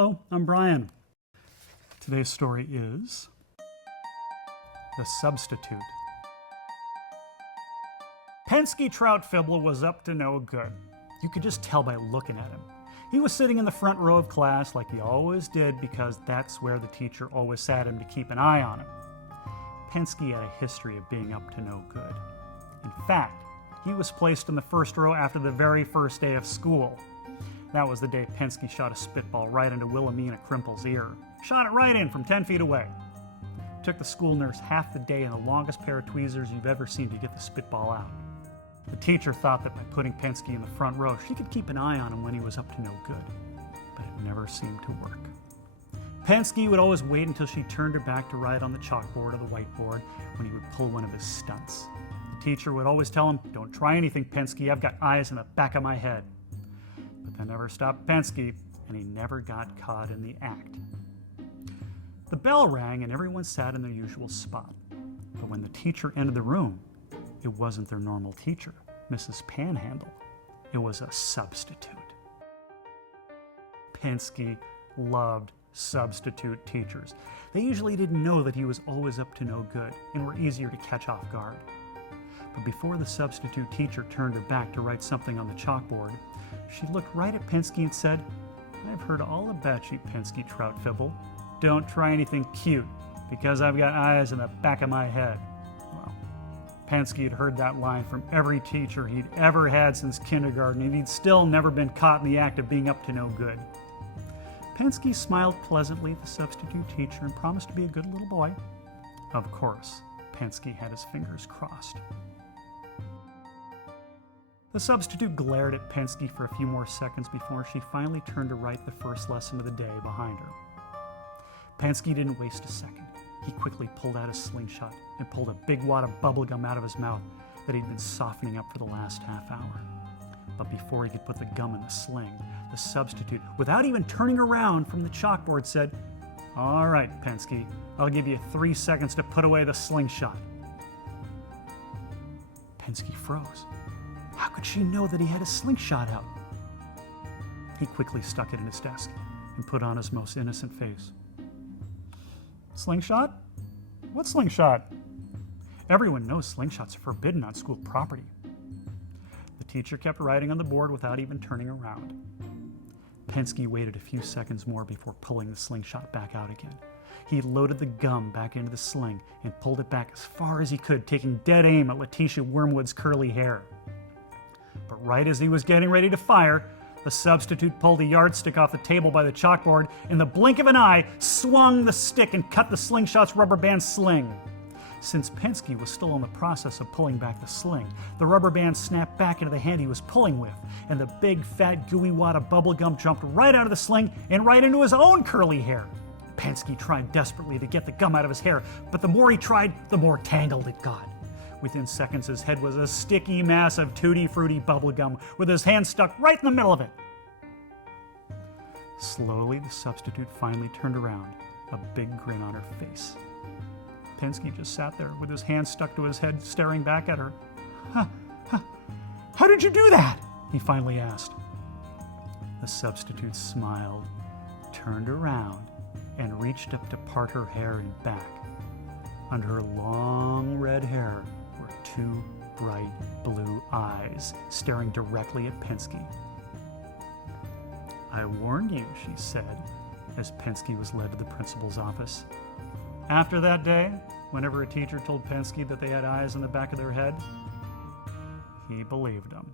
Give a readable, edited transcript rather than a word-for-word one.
Hello, I'm Brian. Today's story is The Substitute. Penske Trout Fibble was up to no good. You could just tell by looking at him. He was sitting in the front row of class like he always did because that's where the teacher always sat him to keep an eye on him. Penske had a history of being up to no good. In fact, he was placed in the first row after the very first day of school. That was the day Penske shot a spitball right into Wilhelmina Crimple's ear. Shot it right in from 10 feet away. It took the school nurse half the day and the longest pair of tweezers you've ever seen to get the spitball out. The teacher thought that by putting Penske in the front row, she could keep an eye on him when he was up to no good. But it never seemed to work. Penske would always wait until she turned her back to write on the chalkboard or the whiteboard when he would pull one of his stunts. The teacher would always tell him, "Don't try anything, Penske, I've got eyes in the back of my head." But that never stopped Penske, and he never got caught in the act. The bell rang and everyone sat in their usual spot. But when the teacher entered the room, it wasn't their normal teacher, Mrs. Panhandle. It was a substitute. Penske loved substitute teachers. They usually didn't know that he was always up to no good and were easier to catch off guard. But before the substitute teacher turned her back to write something on the chalkboard, she looked right at Penske and said, "I've heard all about you, Penske Trout Fibble. Don't try anything cute, because I've got eyes in the back of my head." Well, Penske had heard that line from every teacher he'd ever had since kindergarten, and he'd still never been caught in the act of being up to no good. Penske smiled pleasantly at the substitute teacher and promised to be a good little boy. Of course, Penske had his fingers crossed. The substitute glared at Penske for a few more seconds before she finally turned to write the first lesson of the day behind her. Penske didn't waste a second. He quickly pulled out his slingshot and pulled a big wad of bubblegum out of his mouth that he'd been softening up for the last half hour. But before he could put the gum in the sling, the substitute, without even turning around from the chalkboard, said, "All right, Penske, I'll give you 3 seconds to put away the slingshot." Penske froze. How could she know that he had his slingshot out? He quickly stuck it in his desk and put on his most innocent face. "Slingshot? What slingshot? Everyone knows slingshots are forbidden on school property." The teacher kept writing on the board without even turning around. Penske waited a few seconds more before pulling the slingshot back out again. He loaded the gum back into the sling and pulled it back as far as he could, taking dead aim at Letitia Wormwood's curly hair. But right as he was getting ready to fire, the substitute pulled a yardstick off the table by the chalkboard, in the blink of an eye, swung the stick and cut the slingshot's rubber band sling. Since Penske was still in the process of pulling back the sling, the rubber band snapped back into the hand he was pulling with, and the big, fat, gooey wad of bubblegum jumped right out of the sling and right into his own curly hair. Penske tried desperately to get the gum out of his hair, but the more he tried, the more tangled it got. Within seconds, his head was a sticky mass of tutti-frutti bubblegum, with his hand stuck right in the middle of it. Slowly, the substitute finally turned around, a big grin on her face. Penske just sat there with his hand stuck to his head, staring back at her. How did you do that?" he finally asked. The substitute smiled, turned around, and reached up to part her hair and back. Under her long red hair were 2 bright blue eyes staring directly at Penske. "I warned you," she said, as Penske was led to the principal's office. After that day, whenever a teacher told Penske that they had eyes in the back of their head, he believed them.